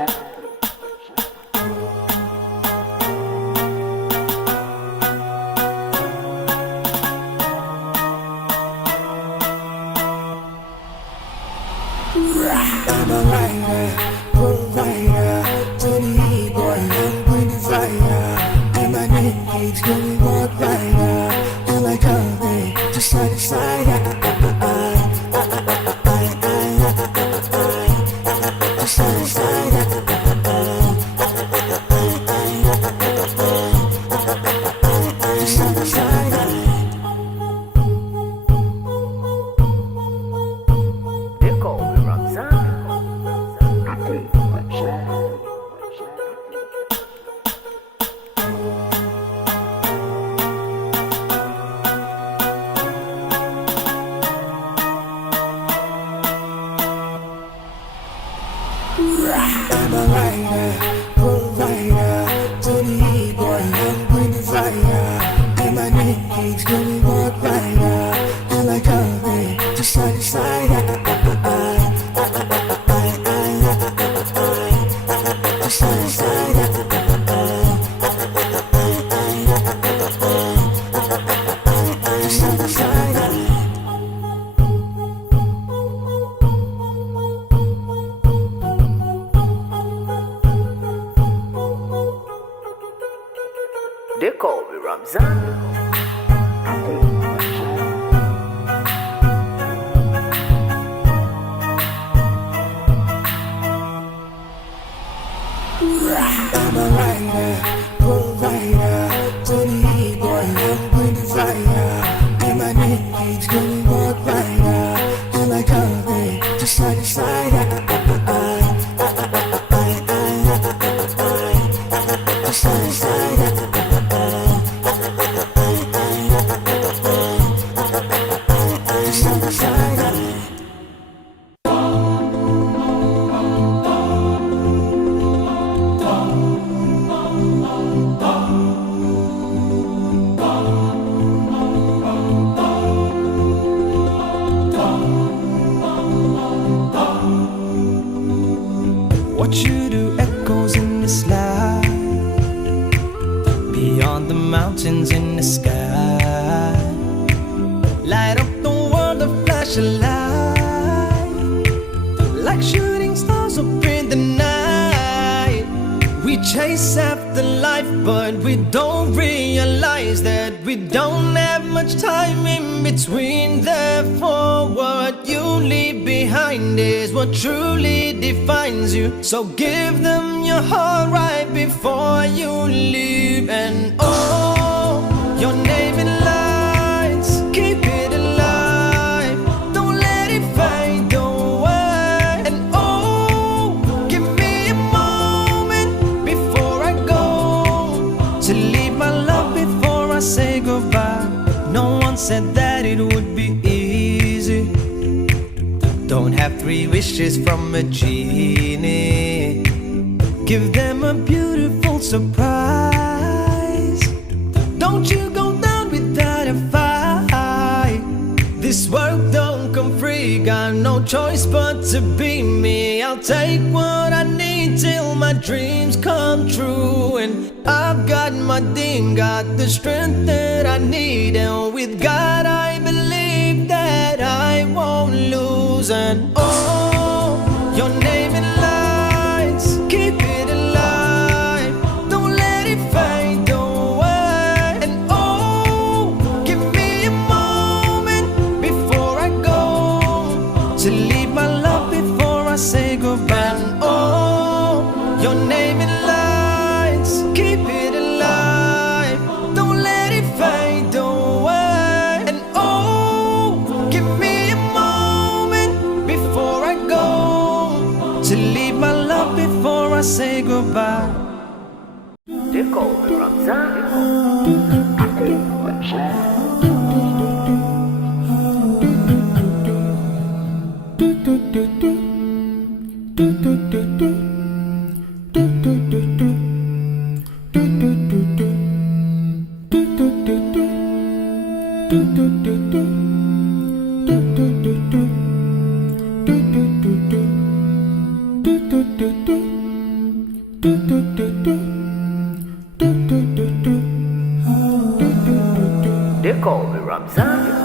I'm a writer, provider, to the E-boy, I'm bringing fire. And my name keeps going walk rider, and like coming to side to side. To side to side. To side to side. I'm a writer, provider, to the E-boy, I'm bringing fire. And my name keeps going walk rider, and like coming to side to side. To side to side. To side to side. They call me Ramzan. I'm a writer, provider, to the E-boy, I'm bringing fire. And my name keeps going walk rider, and like coming to side to side. To side to side. To side to side. What you do echoes in the slide, beyond the mountains in the sky. Light up the world, a flash of light, like shooting stars up in the night. We chase after life, but we don't realize that we don't have much time in between. Therefore, what you leave behind is what truly defines you. So give them your heart right before you leave. And oh, your name in lights, keep it alive, don't let it fade away. And oh, give me a moment before I go, to leave my love before I say goodbye. No one said that it would be easy. Don't have 3 wishes from a genie. Give them a beautiful surprise. Don't you go down without a fight. This world don't come free, got no choice but to be me. I'll take what I need till my dreams come true. And I've got my dream, got the strength that I need. And with God I believe that I won't lose. And oh, your name in lights, keep it alive, don't let it fade away. And oh, give me a moment before I go, to leave my love before I say goodbye. And oh, your name in lights, keep it alive, don't let it fade away. And oh, give me a moment before I go, to leave my love before I say goodbye. They call me Ramzan. They call me Ramzan.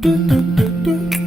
do do do do